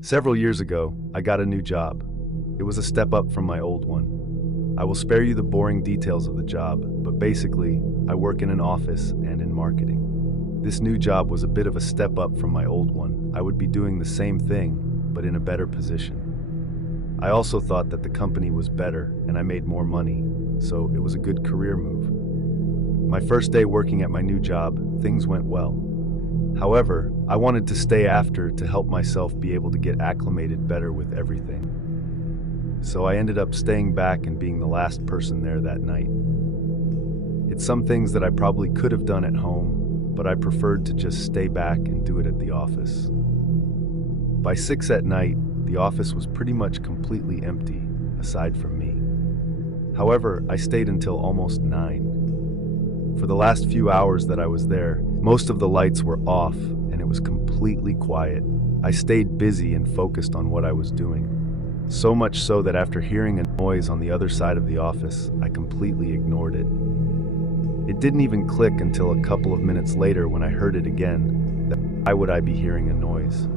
Several years ago, I got a new job. It was a step up from my old one. I will spare you the boring details of the job, but basically, I work in an office and in marketing. This new job was a bit of a step up from my old one. I would be doing the same thing, but in a better position. I also thought that the company was better and I made more money, so it was a good career move. My first day working at my new job, things went well. However, I wanted to stay after to help myself be able to get acclimated better with everything. So I ended up staying back and being the last person there that night. It's some things that I probably could have done at home, but I preferred to just stay back and do it at the office. By 6 at night, the office was pretty much completely empty, aside from me. However, I stayed until almost 9. For the last few hours that I was there, most of the lights were off and it was completely quiet. I stayed busy and focused on what I was doing. So much so that after hearing a noise on the other side of the office, I completely ignored it. It didn't even click until a couple of minutes later when I heard it again that why would I be hearing a noise?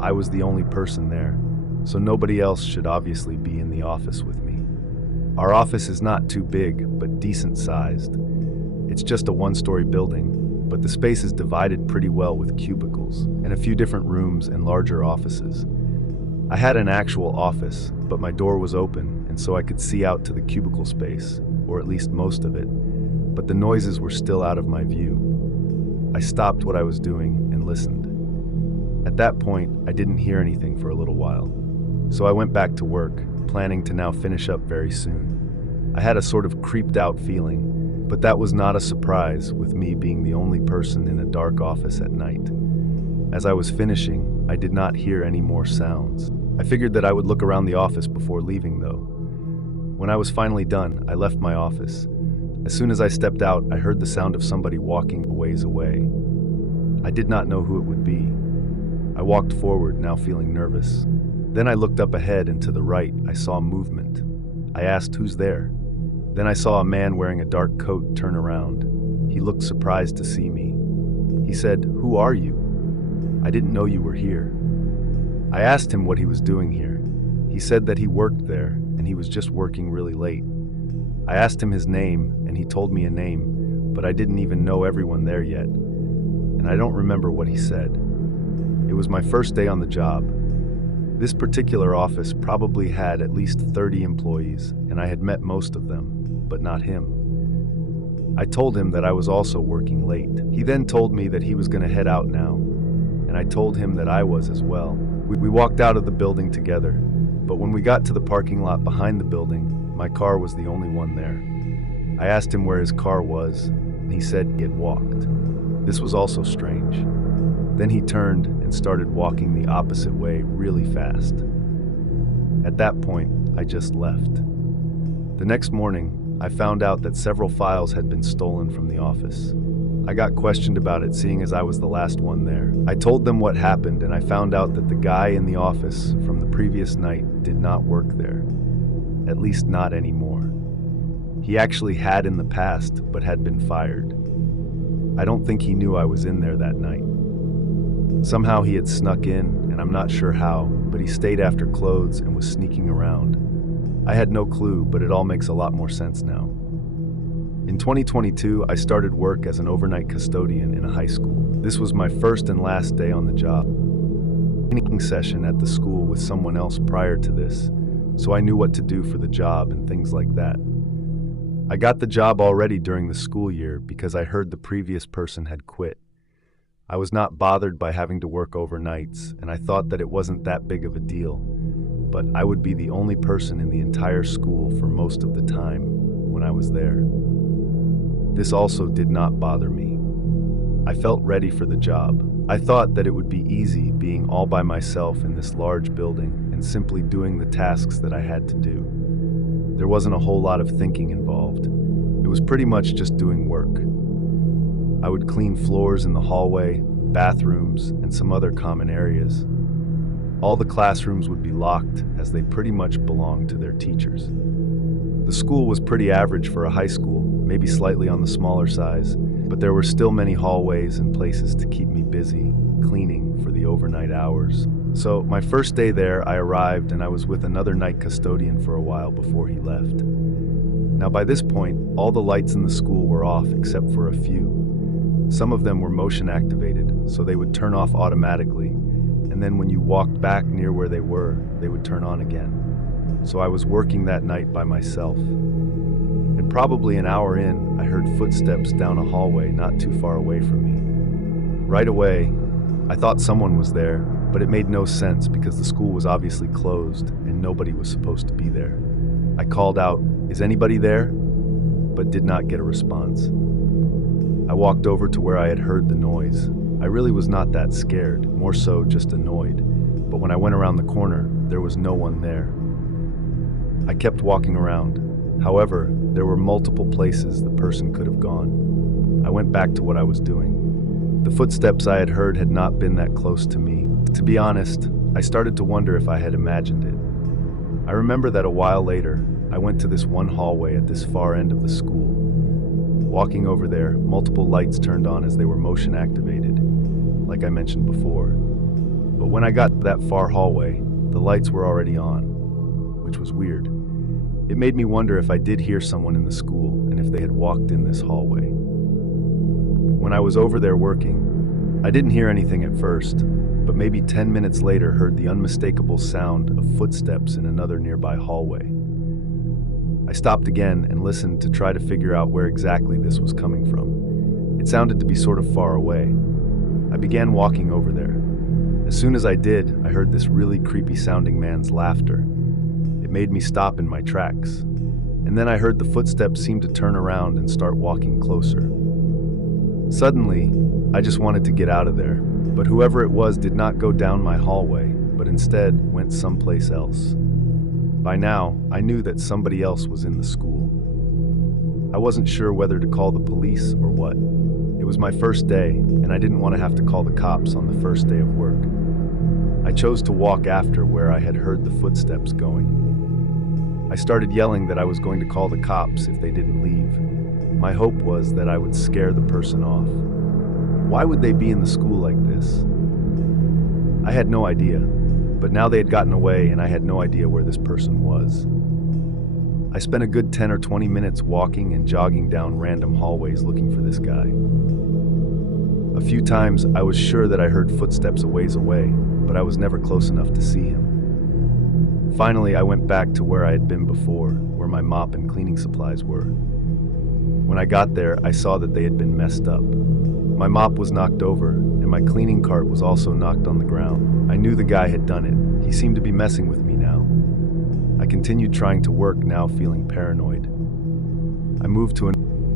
I was the only person there, so nobody else should obviously be in the office with me. Our office is not too big, but decent sized. It's just a one-story building, but the space is divided pretty well with cubicles and a few different rooms and larger offices. I had an actual office, but my door was open and so I could see out to the cubicle space, or at least most of it, but the noises were still out of my view. I stopped what I was doing and listened. At that point, I didn't hear anything for a little while, so I went back to work, planning to now finish up very soon. I had a sort of creeped out feeling, but that was not a surprise with me being the only person in a dark office at night. As I was finishing, I did not hear any more sounds. I figured that I would look around the office before leaving though. When I was finally done, I left my office. As soon as I stepped out, I heard the sound of somebody walking a ways away. I did not know who it would be. I walked forward, now feeling nervous. Then I looked up ahead and to the right, I saw movement. I asked, "Who's there?" Then I saw a man wearing a dark coat turn around. He looked surprised to see me. He said, "Who are you? I didn't know you were here." I asked him what he was doing here. He said that he worked there and he was just working really late. I asked him his name and he told me a name, but I didn't even know everyone there yet. And I don't remember what he said. It was my first day on the job. This particular office probably had at least 30 employees, and I had met most of them, but not him. I told him that I was also working late. He then told me that he was going to head out now, and I told him that I was as well. We walked out of the building together, but when we got to the parking lot behind the building, my car was the only one there. I asked him where his car was, and he said he had walked. This was also strange. Then he turned and started walking the opposite way really fast. At that point, I just left. The next morning, I found out that several files had been stolen from the office. I got questioned about it seeing as I was the last one there. I told them what happened and I found out that the guy in the office from the previous night did not work there. At least not anymore. He actually had in the past, but had been fired. I don't think he knew I was in there that night. Somehow he had snuck in, and I'm not sure how, but he stayed after clothes and was sneaking around. I had no clue, but it all makes a lot more sense now. In 2022, I started work as an overnight custodian in a high school. This was my first and last day on the job. Training session at the school with someone else prior to this, so I knew what to do for the job and things like that. I got the job already during the school year because I heard the previous person had quit. I was not bothered by having to work overnights, and I thought that it wasn't that big of a deal, but I would be the only person in the entire school for most of the time when I was there. This also did not bother me. I felt ready for the job. I thought that it would be easy being all by myself in this large building and simply doing the tasks that I had to do. There wasn't a whole lot of thinking involved. It was pretty much just doing work. I would clean floors in the hallway, bathrooms, and some other common areas. All the classrooms would be locked as they pretty much belonged to their teachers. The school was pretty average for a high school, maybe slightly on the smaller size, but there were still many hallways and places to keep me busy, cleaning for the overnight hours. So, my first day there, I arrived and I was with another night custodian for a while before he left. Now, by this point, all the lights in the school were off except for a few. Some of them were motion activated, so they would turn off automatically, and then when you walked back near where they would turn on again. So I was working that night by myself. And probably an hour in, I heard footsteps down a hallway not too far away from me. Right away, I thought someone was there, but it made no sense because the school was obviously closed and nobody was supposed to be there. I called out, "Is anybody there?" but did not get a response. I walked over to where I had heard the noise. I really was not that scared, more so just annoyed. But when I went around the corner, there was no one there. I kept walking around. However, there were multiple places the person could have gone. I went back to what I was doing. The footsteps I had heard had not been that close to me. To be honest, I started to wonder if I had imagined it. I remember that a while later, I went to this one hallway at this far end of the school. Walking over there, multiple lights turned on as they were motion activated, like I mentioned before. But when I got to that far hallway, the lights were already on, which was weird. It made me wonder if I did hear someone in the school and if they had walked in this hallway. When I was over there working, I didn't hear anything at first, but maybe 10 minutes later heard the unmistakable sound of footsteps in another nearby hallway. I stopped again and listened to try to figure out where exactly this was coming from. It sounded to be sort of far away. I began walking over there. As soon as I did, I heard this really creepy sounding man's laughter. It made me stop in my tracks. And then I heard the footsteps seem to turn around and start walking closer. Suddenly, I just wanted to get out of there, but whoever it was did not go down my hallway, but instead went someplace else. By now, I knew that somebody else was in the school. I wasn't sure whether to call the police or what. It was my first day, and I didn't want to have to call the cops on the first day of work. I chose to walk after where I had heard the footsteps going. I started yelling that I was going to call the cops if they didn't leave. My hope was that I would scare the person off. Why would they be in the school like this? I had no idea, but now they had gotten away and I had no idea where this person was. I spent a good 10 or 20 minutes walking and jogging down random hallways looking for this guy. A few times I was sure that I heard footsteps a ways away, but I was never close enough to see him. Finally, I went back to where I had been before, where my mop and cleaning supplies were. When I got there, I saw that they had been messed up. My mop was knocked over, and my cleaning cart was also knocked on the ground. I knew the guy had done it. He seemed to be messing with me now. I continued trying to work, now feeling paranoid. I moved to a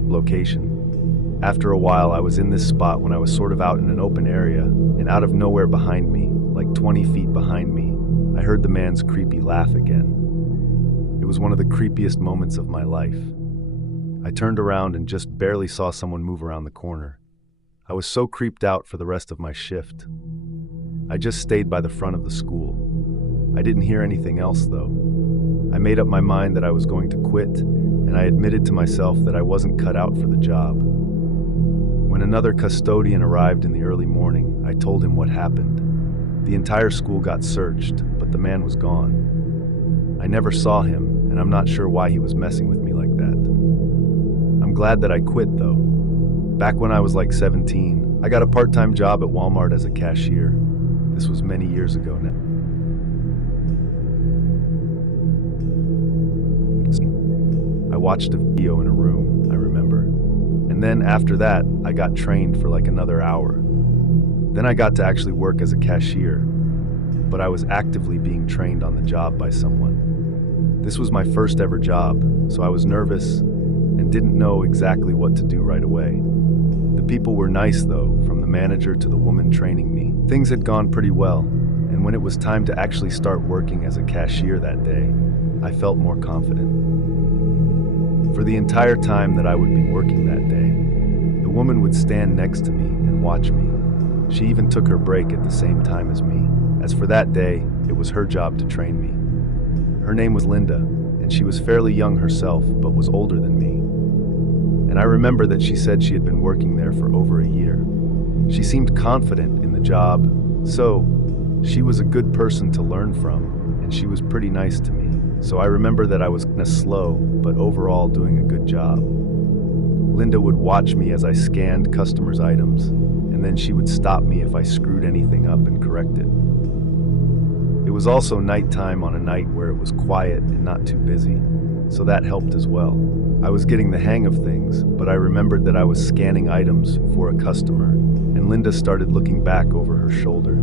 location. After a while, I was in this spot when I was sort of out in an open area, and out of nowhere behind me, like 20 feet behind me, I heard the man's creepy laugh again. It was one of the creepiest moments of my life. I turned around and just barely saw someone move around the corner. I was so creeped out for the rest of my shift. I just stayed by the front of the school. I didn't hear anything else, though. I made up my mind that I was going to quit, and I admitted to myself that I wasn't cut out for the job. When another custodian arrived in the early morning, I told him what happened. The entire school got searched, but the man was gone. I never saw him, and I'm not sure why he was messing with me like that. I'm glad that I quit, though. Back when I was like 17, I got a part-time job at Walmart as a cashier. This was many years ago now. I watched a video in a room, I remember. And then after that, I got trained for like another hour. Then I got to actually work as a cashier, but I was actively being trained on the job by someone. This was my first ever job, so I was nervous and didn't know exactly what to do right away. The people were nice though, from the manager to the woman training me. Things had gone pretty well, and when it was time to actually start working as a cashier that day, I felt more confident. For the entire time that I would be working that day, the woman would stand next to me and watch me. She even took her break at the same time as me. As for that day, it was her job to train me. Her name was Linda, and she was fairly young herself, but was older than me. And I remember that she said she had been working there for over a year. She seemed confident in the job, so She was a good person to learn from, and she was pretty nice to me. So I remember that I was kinda slow, but overall doing a good job. Linda would watch me as I scanned customers' items, and then she would stop me if I screwed anything up and correct it. It was also nighttime on a night where it was quiet and not too busy, so that helped as well. I was getting the hang of things, but I remembered that I was scanning items for a customer, and Linda started looking back over her shoulder.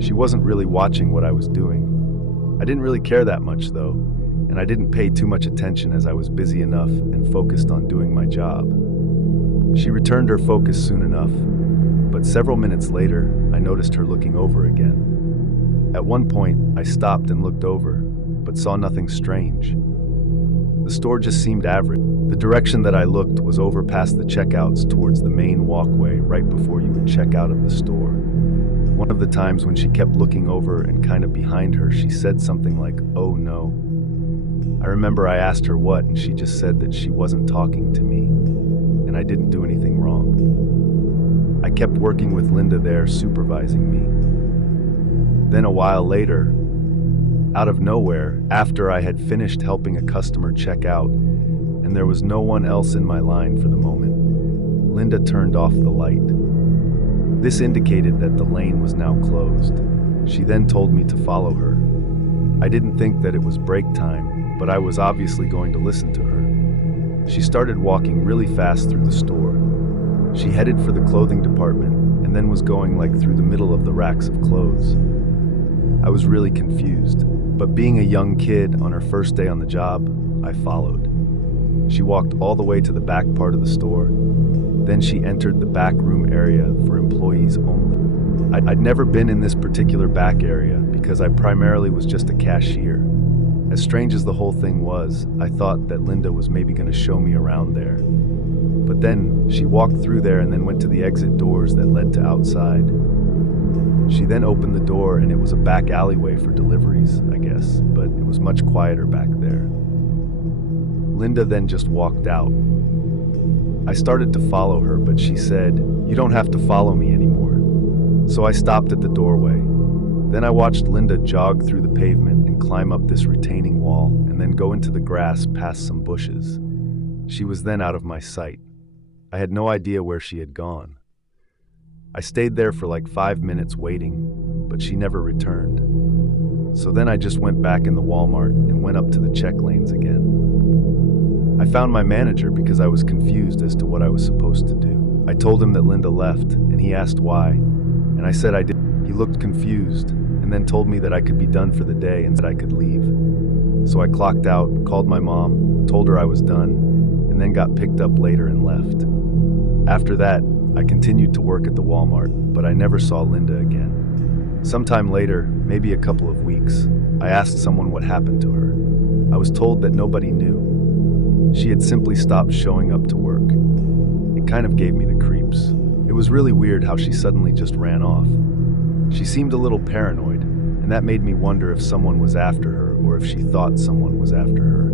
She wasn't really watching what I was doing. I didn't really care that much though, and I didn't pay too much attention as I was busy enough and focused on doing my job. She returned her focus soon enough, but several minutes later, I noticed her looking over again. At one point, I stopped and looked over, but saw nothing strange. The store just seemed average. The direction that I looked was over past the checkouts towards the main walkway right before you would check out of the store. One of the times when she kept looking over and kind of behind her, she said something like, "Oh no." I remember I asked her what, and she just said that she wasn't talking to me, and I didn't do anything wrong. I kept working with Linda there, supervising me. Then a while later, out of nowhere, after I had finished helping a customer check out, and there was no one else in my line for the moment, Linda turned off the light. This indicated that the lane was now closed. She then told me to follow her. I didn't think that it was break time, but I was obviously going to listen to her. She started walking really fast through the store. She headed for the clothing department and then was going like through the middle of the racks of clothes. I was really confused, but being a young kid on her first day on the job, I followed. She walked all the way to the back part of the store. Then she entered the back room area for employees only. I'd never been in this particular back area because I primarily was just a cashier. As strange as the whole thing was, I thought that Linda was maybe going to show me around there. But then she walked through there and then went to the exit doors that led to outside. She then opened the door and it was a back alleyway for deliveries, I guess, but it was much quieter back there. Linda then just walked out. I started to follow her, but she said, "You don't have to follow me anymore." So I stopped at the doorway. Then I watched Linda jog through the pavement and climb up this retaining wall and then go into the grass past some bushes. She was then out of my sight. I had no idea where she had gone. I stayed there for like 5 minutes waiting, but she never returned. So then I just went back in the Walmart and went up to the check lanes again. I found my manager because I was confused as to what I was supposed to do. I told him that Linda left, and he asked why, and I said I did. He looked confused, and then told me that I could be done for the day and that I could leave. So I clocked out, called my mom, told her I was done, and then got picked up later and left. After that, I continued to work at the Walmart, but I never saw Linda again. Sometime later, maybe a couple of weeks, I asked someone what happened to her. I was told that nobody knew. She had simply stopped showing up to work. It kind of gave me the creeps. It was really weird how she suddenly just ran off. She seemed a little paranoid, and that made me wonder if someone was after her or if she thought someone was after her.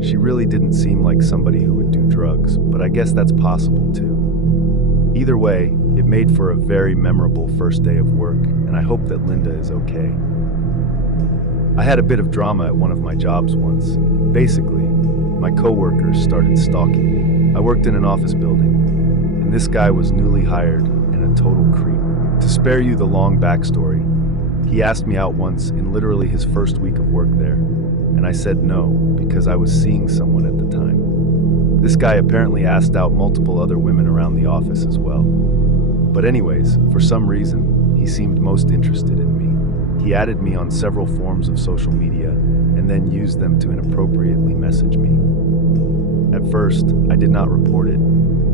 She really didn't seem like somebody who would do drugs, but I guess that's possible too. Either way, it made for a very memorable first day of work, and I hope that Linda is okay. I had a bit of drama at one of my jobs once. Basically, my coworkers started stalking me. I worked in an office building, and this guy was newly hired and a total creep. To spare you the long backstory, he asked me out once in literally his first week of work there, and I said no because I was seeing someone at the time. This guy apparently asked out multiple other women around the office as well. But anyways, for some reason, he seemed most interested in me. He added me on several forms of social media and then used them to inappropriately message me. At first, I did not report it,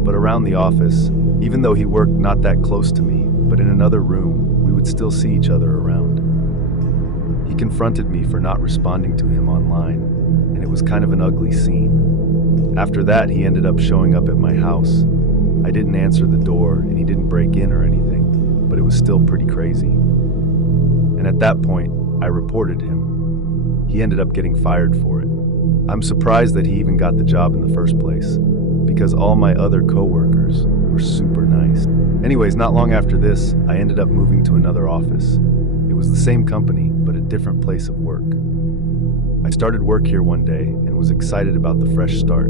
but around the office, even though he worked not that close to me, but in another room, we would still see each other around. He confronted me for not responding to him online, and it was kind of an ugly scene. After that, he ended up showing up at my house. I didn't answer the door, and he didn't break in or anything, but it was still pretty crazy. And at that point, I reported him. He ended up getting fired for it. I'm surprised that he even got the job in the first place, because all my other coworkers were super nice. Anyways, not long after this, I ended up moving to another office. It was the same company, but a different place of work. I started work here one day and was excited about the fresh start.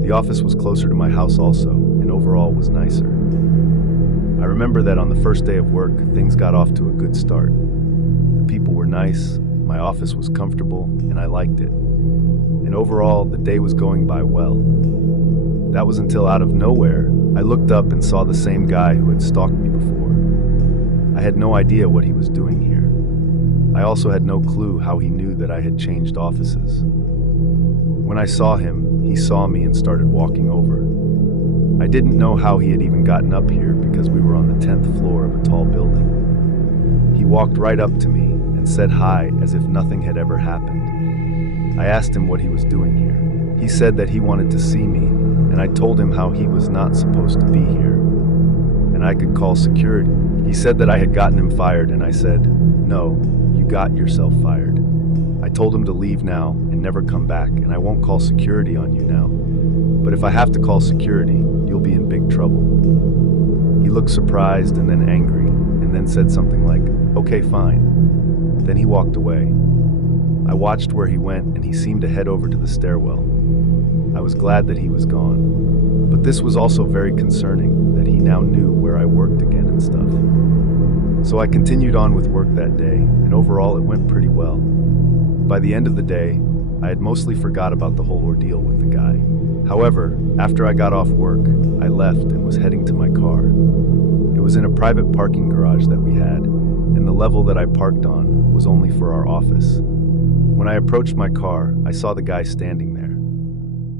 The office was closer to my house also, and overall was nicer. I remember that on the first day of work, things got off to a good start. The people were nice, my office was comfortable, and I liked it. And overall, the day was going by well. That was until out of nowhere, I looked up and saw the same guy who had stalked me before. I had no idea what he was doing here. I also had no clue how he knew that I had changed offices. When I saw him, he saw me and started walking over. I didn't know how he had even gotten up here because we were on the 10th floor of a tall building. He walked right up to me and said hi as if nothing had ever happened. I asked him what he was doing here. He said that he wanted to see me, and I told him how he was not supposed to be here, and I could call security. He said that I had gotten him fired, and I said, "No, you got yourself fired." I told him to leave now and never come back, and I won't call security on you now. But if I have to call security, you'll be in big trouble. He looked surprised and then angry, and then said something like, "Okay, fine." Then he walked away. I watched where he went, and he seemed to head over to the stairwell. I was glad that he was gone. But this was also very concerning, that he now knew where I worked again and stuff. So I continued on with work that day, and overall it went pretty well. By the end of the day, I had mostly forgot about the whole ordeal with the guy. However, after I got off work, I left and was heading to my car. It was in a private parking garage that we had, and the level that I parked on was only for our office. When I approached my car, I saw the guy standing there.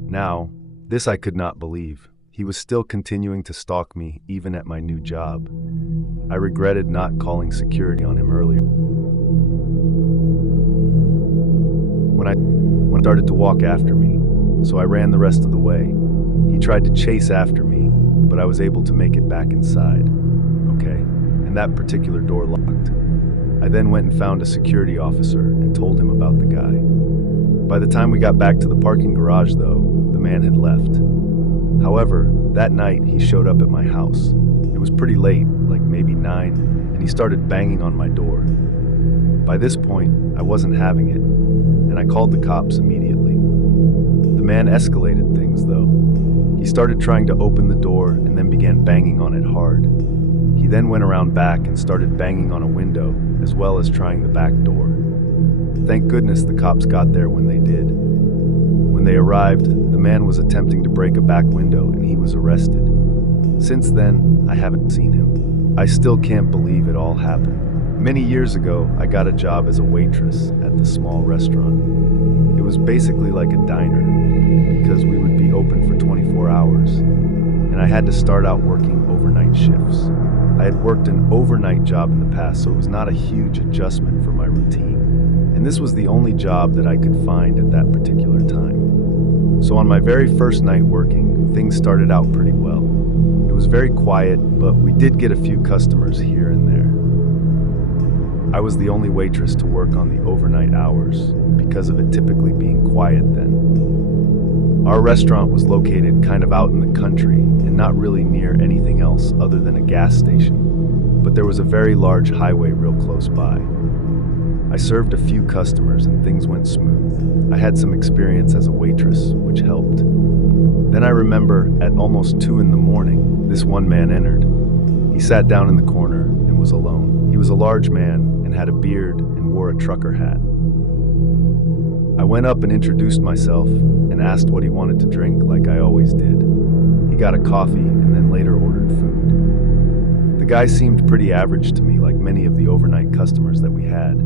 Now, this I could not believe. He was still continuing to stalk me even at my new job. I regretted not calling security on him earlier. When I started to walk after me, so I ran the rest of the way. He tried to chase after me, but I was able to make it back inside. Okay, and that particular door locked. I then went and found a security officer and told him about the guy. By the time we got back to the parking garage though, the man had left. However, that night he showed up at my house. It was pretty late, like maybe 9, and he started banging on my door. By this point, I wasn't having it, and I called the cops immediately. The man escalated things though. He started trying to open the door and then began banging on it hard. He then went around back and started banging on a window, as well as trying the back door. Thank goodness the cops got there when they did. When they arrived, the man was attempting to break a back window and he was arrested. Since then, I haven't seen him. I still can't believe it all happened. Many years ago, I got a job as a waitress at the small restaurant. It was basically like a diner, because we would be open for 24 hours, and I had to start out working overnight shifts. I had worked an overnight job in the past, so it was not a huge adjustment for my routine. And this was the only job that I could find at that particular time. So on my very first night working, things started out pretty well. It was very quiet, but we did get a few customers here and there. I was the only waitress to work on the overnight hours, because of it typically being quiet then. Our restaurant was located kind of out in the country and not really near anything else other than a gas station, but there was a very large highway real close by. I served a few customers and things went smooth. I had some experience as a waitress, which helped. Then I remember at almost 2 in the morning, this one man entered. He sat down in the corner and was alone. He was a large man and had a beard and wore a trucker hat. I went up and introduced myself and asked what he wanted to drink like I always did. He got a coffee and then later ordered food. The guy seemed pretty average to me, like many of the overnight customers that we had.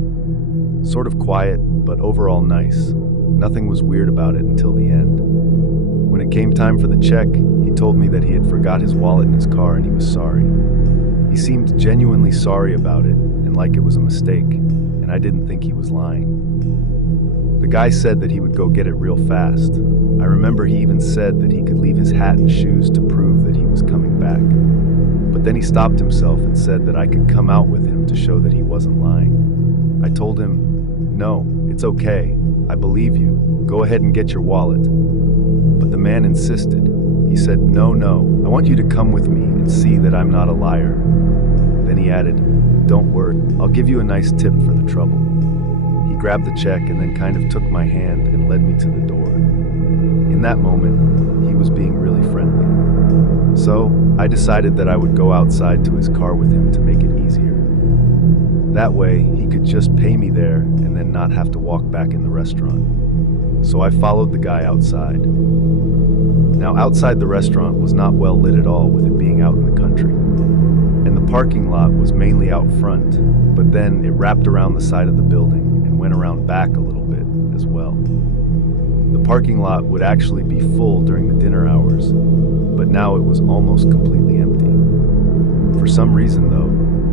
Sort of quiet, but overall nice. Nothing was weird about it until the end. When it came time for the check, he told me that he had forgot his wallet in his car and he was sorry. He seemed genuinely sorry about it and like it was a mistake, and I didn't think he was lying. The guy said that he would go get it real fast. I remember he even said that he could leave his hat and shoes to prove that he was coming back. But then he stopped himself and said that I could come out with him to show that he wasn't lying. I told him, "No, it's okay. I believe you. Go ahead and get your wallet." But the man insisted. He said, No, I want you to come with me and see that I'm not a liar." Then he added, "Don't worry, I'll give you a nice tip for the trouble." He grabbed the check and then kind of took my hand and led me to the door. In that moment, he was being really friendly. So, I decided that I would go outside to his car with him to make it easier. That way, he could just pay me there and then not have to walk back in the restaurant. So I followed the guy outside. Now, outside the restaurant was not well lit at all, with it being out in the country. And the parking lot was mainly out front, but then it wrapped around the side of the building and went around back a little bit as well. The parking lot would actually be full during the dinner hours, but now it was almost completely empty. For some reason, though,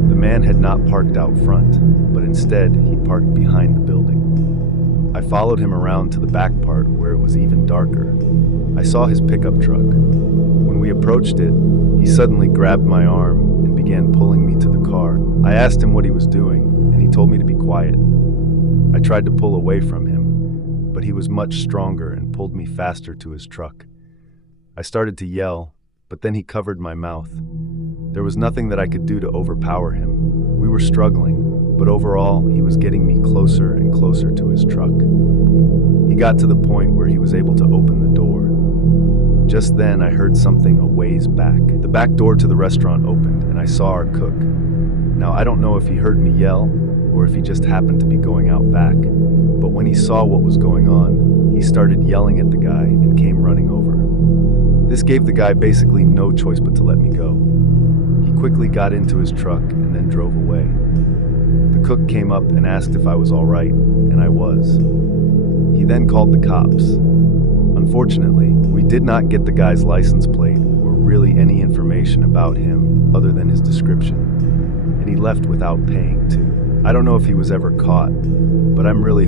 the man had not parked out front, but instead he parked behind the building. I followed him around to the back part where it was even darker. I saw his pickup truck. When we approached it, he suddenly grabbed my arm and began pulling me to the car. I asked him what he was doing, and he told me to be quiet. I tried to pull away from him, but he was much stronger and pulled me faster to his truck. I started to yell, but then he covered my mouth. There was nothing that I could do to overpower him. We were struggling, but overall, he was getting me closer and closer to his truck. He got to the point where he was able to open the door. Just then, I heard something a ways back. The back door to the restaurant opened, and I saw our cook. Now, I don't know if he heard me yell, or if he just happened to be going out back, but when he saw what was going on, he started yelling at the guy and came running over. This gave the guy basically no choice but to let me go. He quickly got into his truck and then drove away. The cook came up and asked if I was all right, and I was. He then called the cops. Unfortunately, we did not get the guy's license plate or really any information about him other than his description, and he left without paying too. I don't know if he was ever caught, but I'm really